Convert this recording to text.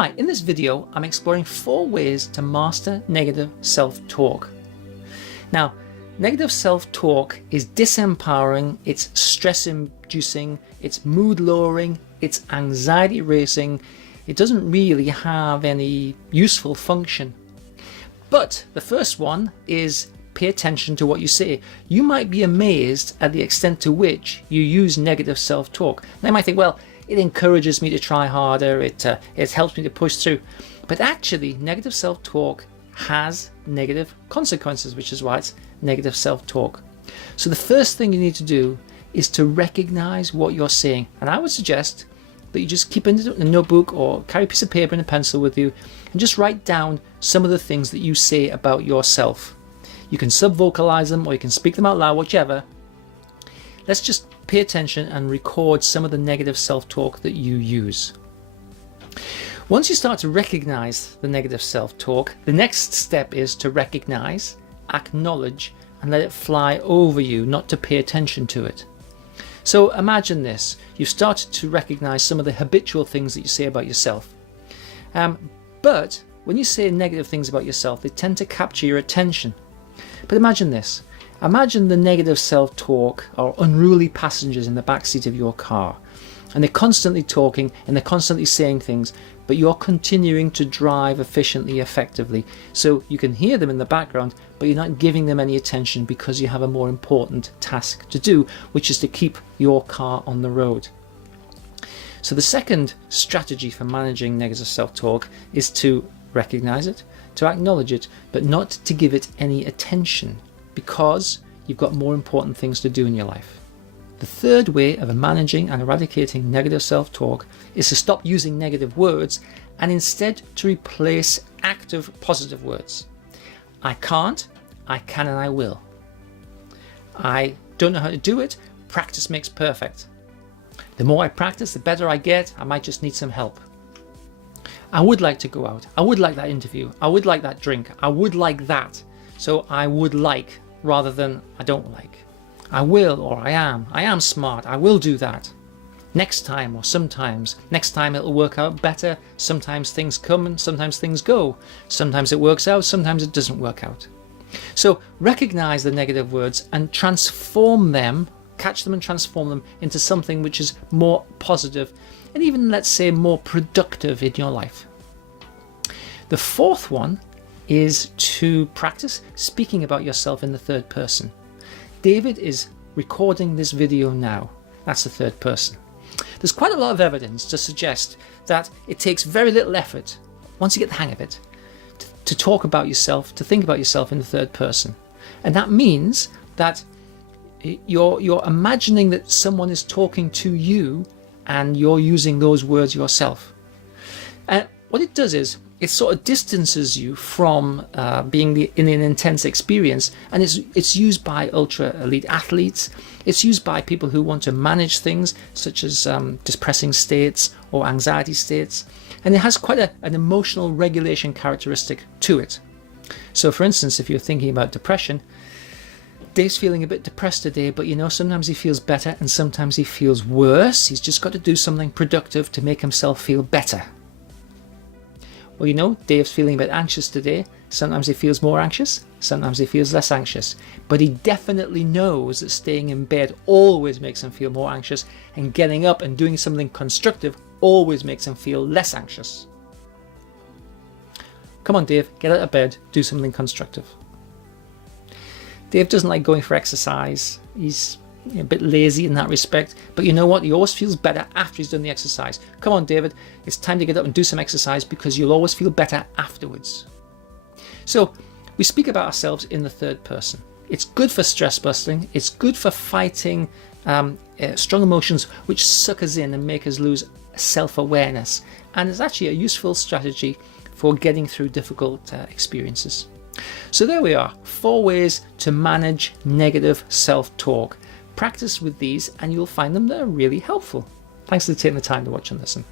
Hi, in this video I'm exploring 4 ways to master negative self-talk. Now, negative self-talk is disempowering, it's stress-inducing, it's mood-lowering, it's anxiety-raising. It doesn't really have any useful function. But the first one is pay attention to what you say. You might be amazed at the extent to which you use negative self-talk. Now you might think, well, it encourages me to try harder, it helps me to push through. But actually, negative self-talk has negative consequences, which is why it's negative self-talk. So the first thing you need to do is to recognize what you're saying. And I would suggest that you just keep a notebook or carry a piece of paper and a pencil with you and just write down some of the things that you say about yourself. You can sub-vocalize them or you can speak them out loud, whichever. Let's just pay attention and record some of the negative self-talk that you use. Once you start to recognize the negative self-talk, the next step is to recognize, acknowledge, and let it fly over you, not to pay attention to it. So imagine this, you've started to recognize some of the habitual things that you say about yourself. But when you say negative things about yourself, they tend to capture your attention. But imagine this. Imagine the negative self-talk or unruly passengers in the backseat of your car. And they're constantly talking and they're constantly saying things, but you're continuing to drive efficiently, effectively. So you can hear them in the background, but you're not giving them any attention because you have a more important task to do, which is to keep your car on the road. So the second strategy for managing negative self-talk is to recognize it, to acknowledge it, but not to give it any attention, because you've got more important things to do in your life. The third way of managing and eradicating negative self-talk is to stop using negative words and instead to replace active positive words. I can't, I can and I will. I don't know how to do it, practice makes perfect. The more I practice, the better I get, I might just need some help. I would like to go out, I would like that interview, I would like that drink, I would like that. So I would like rather than I don't like. I will or I am smart, I will do that. Next time or sometimes, next time it'll work out better, sometimes things come and sometimes things go. Sometimes it works out, sometimes it doesn't work out. So recognize the negative words and transform them, catch them and transform them into something which is more positive and even, let's say, more productive in your life. The fourth one is to practice speaking about yourself in the third person. David is recording this video now. That's the third person. There's quite a lot of evidence to suggest that it takes very little effort, once you get the hang of it, to talk about yourself, to think about yourself in the third person. And that means that you're imagining that someone is talking to you and you're using those words yourself. And what it does is it sort of distances you from being in an intense experience, and it's used by ultra elite athletes. It's used by people who want to manage things such as depressing states or anxiety states, and it has quite an emotional regulation characteristic to it. So for instance, if you're thinking about depression, Dave's feeling a bit depressed today, but sometimes he feels better and sometimes he feels worse. He's just got to do something productive to make himself feel better. Well, Dave's feeling a bit anxious today. Sometimes he feels more anxious, sometimes he feels less anxious. But he definitely knows that staying in bed always makes him feel more anxious, and getting up and doing something constructive always makes him feel less anxious. Come on, Dave, get out of bed, do something constructive. Dave doesn't like going for exercise. He's a bit lazy in that respect, but you know what? He always feels better after he's done the exercise. Come on, David, it's time to get up and do some exercise because you'll always feel better afterwards. So we speak about ourselves in the third person. It's good for stress busting. It's good for fighting strong emotions which suck us in and make us lose self-awareness. And it's actually a useful strategy for getting through difficult experiences. So there we are, 4 ways to manage negative self-talk. Practice with these and you'll find them that are really helpful. Thanks for taking the time to watch and listen.